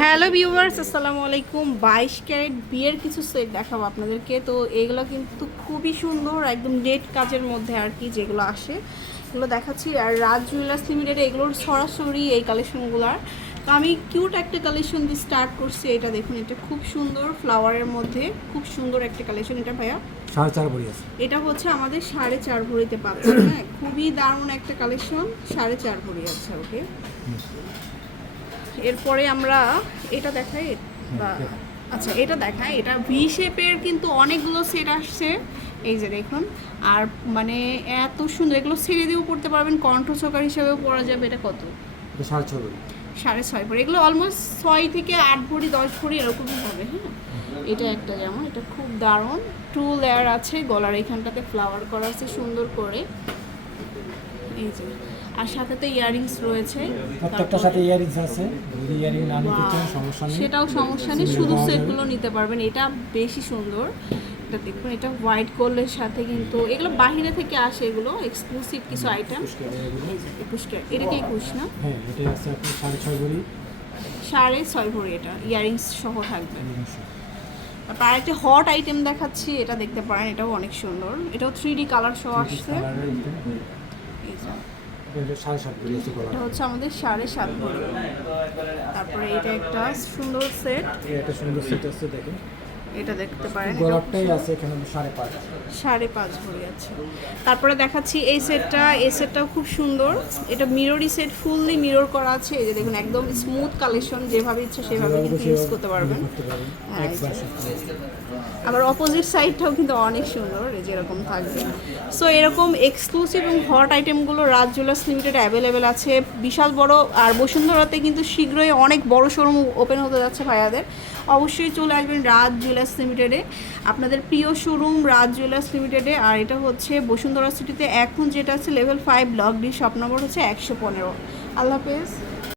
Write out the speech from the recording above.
Hello viewers আসসালামু আলাইকুম। বাইশ ক্যারেট বিয়ের কিছু সেট দেখাবো আপনাদেরকে। তো এগুলো কিন্তু খুবই সুন্দর একদম নেট কাজের মধ্যে আর কি যেগুলো আসে এগুলো দেখাচ্ছি। আর রাজ জুয়েলার্স লিমিটেড এগুলোর সরাসরি এই কালেকশনগুলোর। তো আমি কিউট একটা কালেকশন দিয়ে স্টার্ট করছি এটা দেখুন এটা খুব সুন্দর ফ্লাওয়ারের মধ্যে খুব সুন্দর একটা কালেকশন এটা ভাইয়া। সাড়ে চার ভরি আছে। এটা হচ্ছে আমাদের সাড়ে চার ভরিতে পাচ্ছেন হ্যাঁ? খুবই দারুণ একটা কালেকশন সাড়ে চার ভরি আছে ওকে? এরপরে আমরা এটা দেখাই বা আচ্ছা এটা দেখাই এটা ভি শেপের কিন্তু অনেকগুলো সেট আসছে। এই যে দেখুন আর মানে এত সুন্দর এগুলো ছেড়ে দিয়েও পড়তে পারবেন কণ্ঠ চোকার হিসেবেও পরা যাবে এটা কত? সাড়ে ছয় সাড়ে ছয় ভরি এগুলো অলমোস্ট ছয় থেকে আট ভরি দশ ভরি এরকমই হবে হ্যাঁ? এটা একটা যেমন এটা খুব দারুণ টু লেয়ার আছে গলার এখানটাতে ফ্লাওয়ার করা আছে সুন্দর করে। এই যে। আর সাথে তো ইয়াররিংস রয়েছে। প্রত্যেকটার সাথে ইয়ারিংস আছে। যদি ইয়ারিং না নিতে চান সমস্যা নেই। সেটাও সমস্যা নেই। শুধু সেটগুলো নিতে পারবেন। এটা বেশি সুন্দর। এটা দেখুন এটা হোয়াইট গোল্ডের সাথে কিন্তু এগুলো বাহিরে থেকে আসে এগুলো। এক্সক্লুসিভ কিছু আইটেম। একুশটা এটা কি একুশ না? হ্যাঁ এটা আছে আপনার সাড়ে ছয় ভরি। সাড়ে ছয় ভরি এটা। ইয়ারিংস সহ থাকবে। তারপর আরেকটা হট আইটেম দেখাচ্ছি এটা দেখতে পারেন এটাও অনেক সুন্দর। এটাও থ্রি ডি কালার সহ আসছে। এটা হচ্ছে আমাদের সাড়ে সাত ভরি তারপরে এটা একটা সুন্দর সেট এটা সুন্দর সেট আছে দেখেন। এটা দেখতে পারেন। গোলাপটাই আছে এখানে সাড়ে পাঁচ। সাড়ে পাঁচ ভরি আছে তারপরে দেখাচ্ছি এই সেটটা এই সেটটাও খুব সুন্দর। এটা মিররি সেট ফুললি মিরর করা আছে। এই যে দেখুন একদম স্মুথ কালেকশন যেভাবে ইচ্ছে সেভাবে কিন্তু ইউজ করতে পারবেন। হ্যাঁ, আবার অপোজিট সাইডটাও কিন্তু অনেক সুন্দর এই যেরকম থাকবে। সো এরকম এক্সক্লুসিভ এবং হট আইটেমগুলো রাজ জুয়েলার্স লিমিটেড অ্যাভেলেবেল আছে। বিশাল বড় আর বসুন্ধরাতে কিন্তু শীঘ্রই অনেক বড় শোরুম ওপেন হতে যাচ্ছে ভাইয়াদের। অবশ্যই চলে আসবেন রাজ জুয়েলার্স লিমিটেডে, আপনাদের প্রিয় শোরুম রাজ জুয়েলার্স লিমিটেডে, আর এটা হচ্ছে বসুন্ধরা সিটিতে। এখন যেটা আছে level five block D shop number হচ্ছে একশো পনেরো। আল্লাহ হাফেজ।